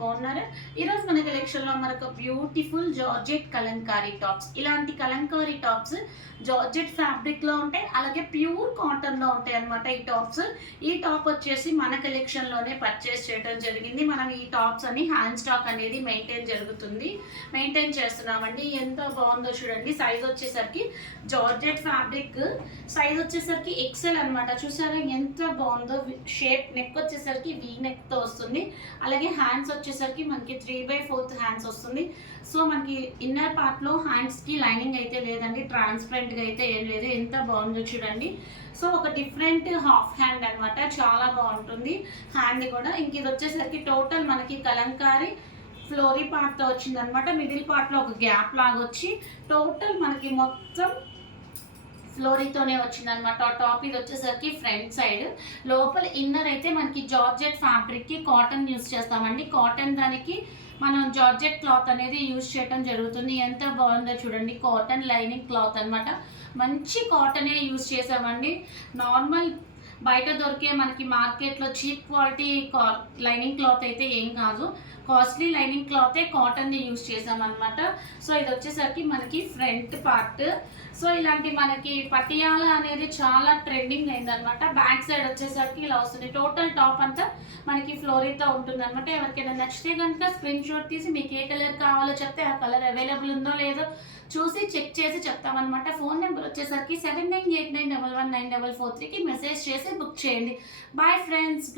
బాగున్నారా? ఈరోజు మన కలెక్షన్లో మరొక బ్యూటిఫుల్ జార్జెట్ కలంకారీ టాప్స్. ఇలాంటి కలంకారీ టాప్స్ జార్జెట్ ఫ్యాబ్రిక్లో ఉంటాయి, అలాగే ప్యూర్ కాటన్లో ఉంటాయి అన్నమాట ఈ టాప్స్. ఈ టాప్ వచ్చేసి మన కలెక్షన్లోనే పర్చేస్ చేయడం జరిగింది. మనం ఈ టాప్స్ అని హ్యాండ్ స్టాక్ అనేది మెయింటైన్ చేస్తున్నామండి. ఎంత బాగుందో చూడండి. సైజ్ వచ్చేసరికి జార్జెట్ ఫ్యాబ్రిక్, సైజ్ వచ్చేసరికి ఎక్సెల్ అనమాట. చూసారా ఎంత బాగుందో. షేప్ నెక్ వచ్చేసరికి వీ నెక్తో వస్తుంది, అలాగే హ్యాండ్స్ వచ్చేసరికి మనకి 3/4 హ్యాండ్స్ వస్తుంది. సో మనకి ఇన్నర్ పార్ట్లో హ్యాండ్స్కి లైనింగ్ అయితే లేదండి, ట్రాన్స్పరెంట్గా అయితే ఏం లేదు. ఎంత బాగుందో చూడండి. సో ఒక డిఫరెంట్ హాఫ్ హ్యాండ్ అనమాట, చాలా బాగుంటుంది హ్యాండ్ కూడా. ఇంక ఇది వచ్చేసరికి టోటల్ మనకి కలంకారీ ఫ్లోరీ పార్ట్తో వచ్చింది అనమాట. మిడిల్ పార్ట్లో ఒక గ్యాప్ లాగా వచ్చి టోటల్ మనకి మొత్తం ఫ్లోరీతోనే వచ్చిందనమాట టాప్. ఇది వచ్చేసరికి ఫ్రంట్ సైడ్. లోపల ఇన్నర్ అయితే మనకి జార్జెట్ ఫ్యాబ్రిక్కి కాటన్ యూస్ చేస్తామండి. కాటన్ దానికి మనం జార్జెట్ క్లాత్ అనేది యూజ్ చేయడం జరుగుతుంది. ఎంత బాగుందో చూడండి. కాటన్ లైనింగ్ క్లాత్ అనమాట. మంచి కాటనే యూజ్ చేసామండి. నార్మల్ బయట దొరికే మనకి మార్కెట్లో చీప్ క్వాలిటీ లైనింగ్ క్లాత్ అయితే ఏం కాదు, కాస్ట్లీ లైనింగ్ క్లాతే కాటన్ని యూజ్ చేసామన్నమాట. సో ఇది వచ్చేసరికి మనకి ఫ్రంట్ పార్ట్. సో ఇలాంటి మనకి పటియాల అనేది చాలా ట్రెండింగ్ అయిందనమాట. బ్యాక్ సైడ్ వచ్చేసరికి ఇలా వస్తుంది. టోటల్ టాప్ అంతా మనకి ఫ్లోరీతో ఉంటుంది అనమాట. ఎవరికైనా నచ్చితే కనుక స్క్రీన్ షాట్ తీసి మీకు ఏ కలర్ కావాలో చెప్తే ఆ కలర్ అవైలబుల్ ఉందో లేదో చూసి చెక్ చేసి చెప్తామన్నమాట. ఫోన్ నెంబర్ వచ్చేసరికి 7989119443కి మెసేజ్ చేసి బుక్ చేయండి. Bye friends.